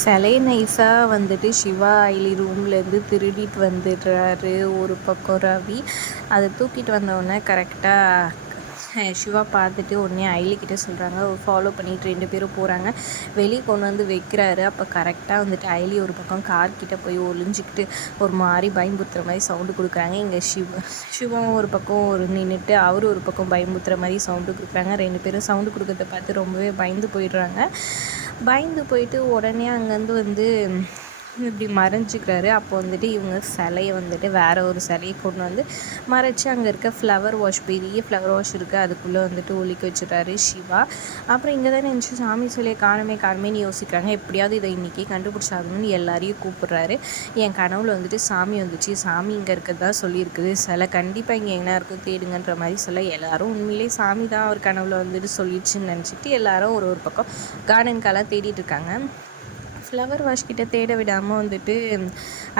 சிலை நைஸாக வந்துட்டு சிவா ஐலி ரூம்லேருந்து திருடிட்டு வந்துடுறாரு ஒரு பக்கம் ரவி. அதை தூக்கிட்டு வந்தவுடனே கரெக்டாக சிவா பார்த்துட்டு உடனே ஐலிக்கிட்ட சொல்கிறாங்க ஃபாலோ பண்ணிட்டு ரெண்டு பேரும் போகிறாங்க வெளியே கொண்டு வந்து வைக்கிறாரு. அப்போ கரெக்டாக வந்துட்டு ஐலி ஒரு பக்கம் கார்கிட்ட போய் ஒளிஞ்சிக்கிட்டு ஒரு மாதிரி பயம்புத்துற மாதிரி சவுண்டு கொடுக்குறாங்க. இங்கே சிவ சிவம் ஒரு பக்கம் ஒரு நின்றுட்டு அவர் ஒரு பக்கம் பயம்புத்துற மாதிரி சவுண்டு கொடுக்குறாங்க. ரெண்டு பேரும் சவுண்டு கொடுக்கறத பார்த்து ரொம்பவே பயந்து போயிடுறாங்க. பயந்து போயிட்டு உடனே அங்கேருந்து வந்து இப்படி மறைஞ்சிக்கிறாரு. அப்போ வந்துட்டு இவங்க சிலையை வந்துட்டு வேறு ஒரு சிலையை கொண்டு வந்து மறைச்சி அங்கே இருக்க ஃப்ளவர் வாஷ் பெரிய ஃப்ளவர் வாஷ் இருக்குது அதுக்குள்ளே வந்துட்டு ஒழிக்க வச்சுட்டாரு சிவா. அப்புறம் இங்கே தான் நினச்சி சாமி சிலையை காணுமே காணுமேன்னு யோசிக்கிறாங்க. எப்படியாவது இதை இன்றைக்கி கண்டுபிடிச்சாகணும்னு எல்லாரையும் கூப்பிட்றாரு. என் கனவுல வந்துட்டு சாமி வந்துச்சு. சாமி இங்கே இருக்கிறதா சொல்லியிருக்குது. சிலை கண்டிப்பாக இங்கே என்ன இருக்கும் தேடுங்கன்ற மாதிரி சொல்ல எல்லாரும் உண்மையிலே சாமி தான் அவர் கனவுல வந்துட்டு சொல்லிடுச்சுன்னு நினச்சிட்டு எல்லாரும் ஒரு ஒரு பக்கம் கார்டனுக்கெல்லாம் தேடிட்டு இருக்காங்க. ஃப்ளவர் வாஷ் கிட்ட தேட விடாமல் வந்துட்டு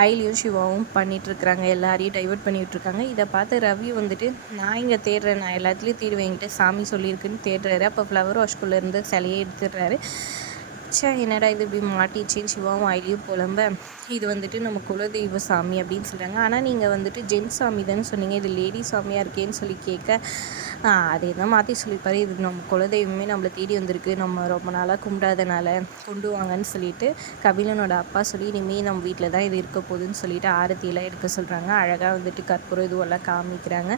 ஐலியும் சிவாவும் பண்ணிகிட்ருக்குறாங்க எல்லாரையும் டைவர்ட் பண்ணிகிட்ருக்காங்க இதை பார்த்து ரவி வந்துட்டு நான் இங்கே தேடுறேன். நான் எல்லாத்துலேயும் தேடுவேன். என்கிட்ட சாமி சொல்லியிருக்குன்னு தேடுறாரு. அப்போ ஃப்ளவர் வாஷ்குள்ளே இருந்து சிலையை எடுத்துடுறாரு. ச்சே என்னடா இது இப்படி மாட்டிச்சின்னு சிவாவும் ஐலியும் புலம்ப. இது வந்துட்டு நம்ம குலதெய்வ சாமி அப்படின்னு சொல்கிறாங்க ஆனால் நீங்கள் வந்துட்டு ஜென் சாமி தானே சொன்னீங்க. இது லேடி சாமியாக இருக்கேன்னு சொல்லி கேட்க அதே தான் மாற்றி சொல்லிப்பார் இது நம்ம குலதெய்வமே நம்மளை தேடி வந்திருக்கு. நம்ம ரொம்ப நாளாக கும்பிடாதனால கொண்டு வாங்கன்னு சொல்லிட்டு கபிலனோட அப்பா சொல்லி இனிமேல் நம்ம வீட்டில் தான் இது இருக்க போகுதுன்னு சொல்லிட்டு ஆரத்தியெல்லாம் எடுக்க சொல்கிறாங்க அழகாக வந்துட்டு கற்பூரம் இதுவெல்லாம் காமிக்கிறாங்க.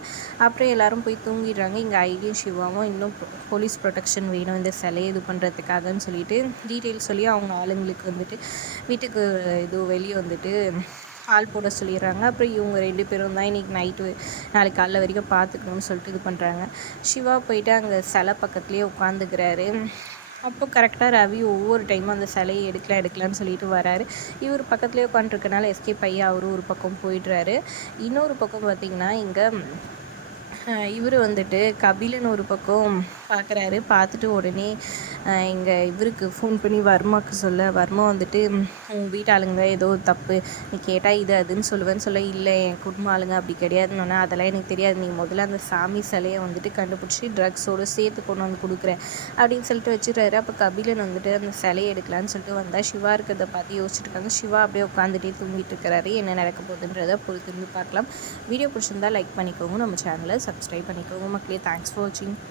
அப்புறம் எல்லாரும் போய் தூங்கிடுறாங்க. இங்கே ஐடியும் சிவாவும் இன்னும் போலீஸ் ப்ரொடெக்ஷன் வேணும். இந்த சிலையை இது பண்ணுறதுக்காகன்னு சொல்லிட்டு டீட்டெயில் சொல்லி அவங்க ஆளுங்களுக்கு வந்துட்டு வீட்டுக்கு இது வெளியே வந்துட்டு ஆள் போட சொல்லிடுறாங்க. அப்புறம் இவங்க ரெண்டு பேரும் தான் இன்றைக்கி நைட்டு நாளைக்கு காலைல வரைக்கும் பார்த்துக்கணும்னு சொல்லிட்டு இது பண்ணுறாங்க சிவா போயிட்டு அங்கே சிலை பக்கத்துலேயே உட்காந்துக்கிறாரு அப்போ கரெக்டாக ரவி ஒவ்வொரு டைமும் அந்த சிலையை எடுக்கலாம் எடுக்கலான்னு சொல்லிட்டு வராரு. இவர் பக்கத்துலேயே உட்காந்துருக்கனால எஸ்கேப் பையன் அவரும் ஒரு பக்கம் போயிடுறாரு. இன்னொரு பக்கம் பார்த்திங்கன்னா இங்கே இவர் வந்துட்டு கபிலன் ஒரு பக்கம் பார்க்குறாரு பார்த்துட்டு உடனே இங்கே இவருக்கு ஃபோன் பண்ணி வர்மாவுக்கு சொல்ல. வர்மா வந்துட்டு உங்கள் வீட்டு ஆளுங்க ஏதோ தப்பு. நீ கேட்டால் இது அதுன்னு சொல்லுவேன்னு சொல்ல இல்லை என் குடும்ப ஆளுங்க அப்படி கிடையாதுன்னு அதெல்லாம் எனக்கு தெரியாது. நீ முதல்ல அந்த சாமி சிலையை வந்துட்டு கண்டுபிடிச்சி ட்ரக்ஸோடு சேர்த்து கொண்டு வந்து கொடுக்குறேன் அப்படின்னு சொல்லிட்டு வச்சுருக்காரு அப்போ கபிலன் வந்துட்டு அந்த சிலையை எடுக்கலான்னு சொல்லிட்டு வந்தால் சிவா இருக்கிறத பார்த்து யோசிச்சுட்டு இருக்காங்க. சிவா அப்படியே உட்காந்துட்டே தூங்கிட்டு இருக்கிறாரு. என்ன நடக்க போகுதுன்றதை பொறுத்திருந்து பார்க்கலாம். வீடியோ பிடிச்சிருந்தா லைக் பண்ணிக்கோங்க. நம்ம சேனலை சப்ஸ்கிரைப் பண்ணிக்கோங்க மக்களே தேங்க்ஸ் ஃபார் வாட்சிங்